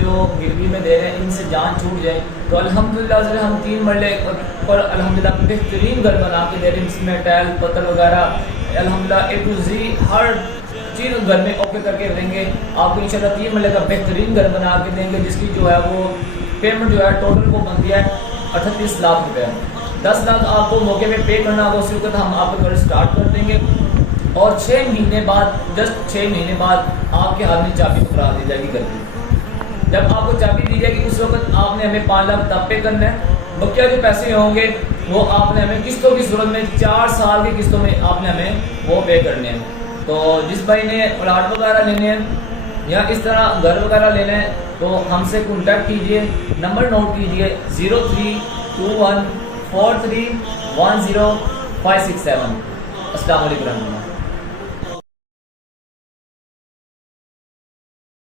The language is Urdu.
جو گروی میں دے رہے ہیں ان سے جان چھوٹ جائے تو الحمدللہ سے ہم 3 مرلے پر الحمدللہ بہترین گھر بنا کے دے رہے ہیں، جس میں ٹائل پتھر وغیرہ الحمدللہ A to Z ہر چیز گھر میں اوکے کر کے دیں گے آپ کو انشاءاللہ 3 مرلے کا بہترین گھر بنا کے دیں گے، جس کی جو ہے وہ پیمنٹ جو ہے ٹوٹل وہ بنتی ہے 38 لاکھ روپے۔ 10 لاکھ آپ کو موقع پہ پے کرنا ہوگا، اسی وقت ہم آپ کا گھر اسٹارٹ کر دیں گے اور 6 مہینے بعد جسٹ 6 مہینے بعد آپ کے ہاتھ میں چابی پکڑا دی جائے گی گھر کی۔ جب آپ کو چابی دی جائے گی اس وقت آپ نے ہمیں 5 لاکھ تب پے کرنا ہے، بقیہ جو پیسے ہوں گے وہ آپ نے ہمیں قسطوں کی صورت میں 4 سال کی قسطوں میں آپ نے ہمیں وہ پے کرنے ہیں۔ تو جس بھائی نے پلاٹ وغیرہ لینے ہیں یا اس طرح گھر وغیرہ لینا ہے تو ہم سے کانٹیکٹ کیجئے، نمبر نوٹ کیجئے 03214310 567۔ السلام علیکم۔